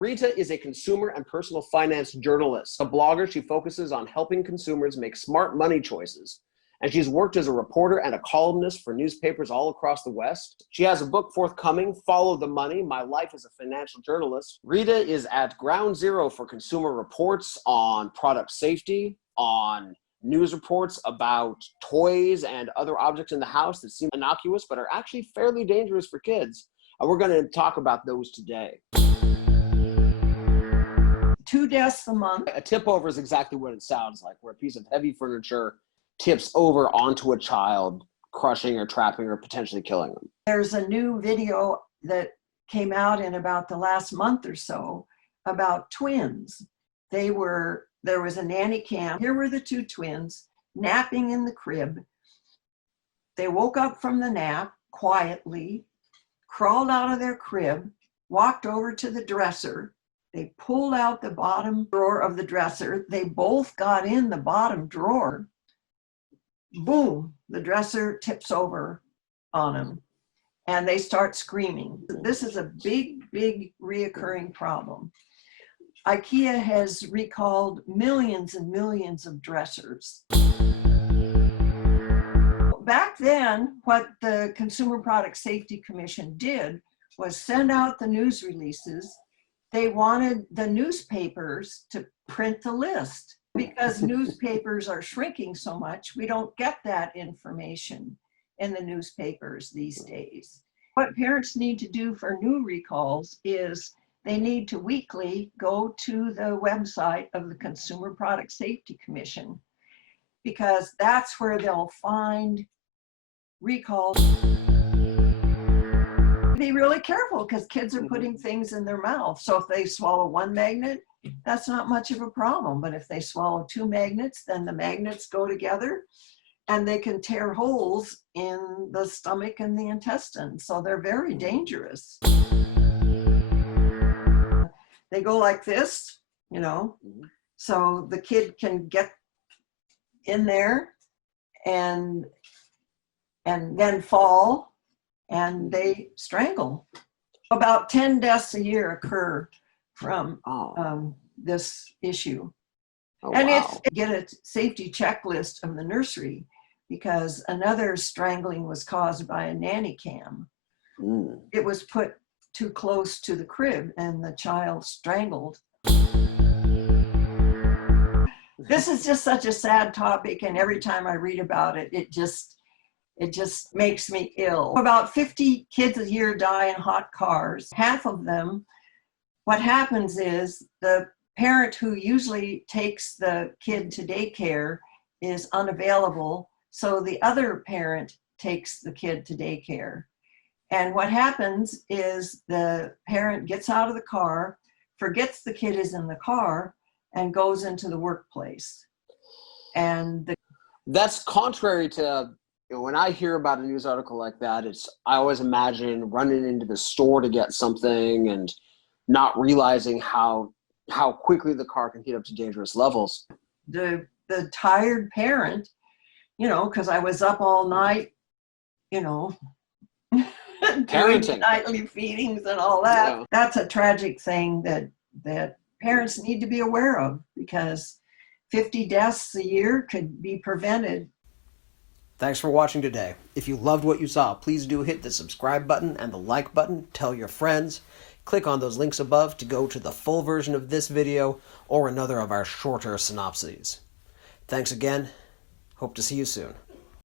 Rita is a consumer and personal finance journalist. A blogger, she focuses on helping consumers make smart money choices. And she's worked as a reporter and a columnist for newspapers all across the West. She has a book forthcoming, Follow the Money, My Life as a Financial Journalist. Rita is at ground zero for consumer reports on product safety, on news reports about toys and other objects in the house that seem innocuous but are actually fairly dangerous for kids. And we're going to talk about those today. 2 deaths a month. A tip over is exactly what it sounds like, where a piece of heavy furniture tips over onto a child, crushing or trapping or potentially killing them. There's a new video that came out in about the last month or so about twins. There was a nanny cam. Here were the 2 twins napping in the crib. They woke up from the nap quietly, crawled out of their crib, walked over to the dresser. They pulled out the bottom drawer of the dresser. They both got in the bottom drawer. Boom, the dresser tips over on them and they start screaming. This is a big, big reoccurring problem. IKEA has recalled millions and millions of dressers. Back then, what the Consumer Product Safety Commission did was send out the news releases. They wanted the newspapers to print the list. Because newspapers are shrinking so much, we don't get that information in the newspapers these days. What parents need to do for new recalls is they need to weekly go to the website of the Consumer Product Safety Commission, because that's where they'll find recalls. Be really careful, because kids are putting things in their mouth. So if they swallow 1 magnet, that's not much of a problem. But if they swallow 2 magnets, then the magnets go together and they can tear holes in the stomach and the intestines. So they're very dangerous. They go like this, you know, so the kid can get in there and then fall and they strangle. About 10 deaths a year occur from this issue. And wow. Get a safety checklist of the nursery, because another strangling was caused by a Nanny Cam. It was put too close to the crib and the child strangled. This is just such a sad topic, and every time I read about it, it just makes me ill. About 50 kids a year die in hot cars. Half of them, what happens is the parent who usually takes the kid to daycare is unavailable, so the other parent takes the kid to daycare. And what happens is the parent gets out of the car, forgets the kid is in the car, and goes into the workplace. And that's contrary to, when I hear about a news article like that, I always imagine running into the store to get something and not realizing how quickly the car can heat up to dangerous levels. The tired parent, you know, because I was up all night, you know, doing nightly feedings and all that. Yeah. That's a tragic thing that parents need to be aware of, because 50 deaths a year could be prevented. Thanks for watching today. If you loved what you saw, please do hit the subscribe button and the like button. Tell your friends. Click on those links above to go to the full version of this video or another of our shorter synopses. Thanks again. Hope to see you soon.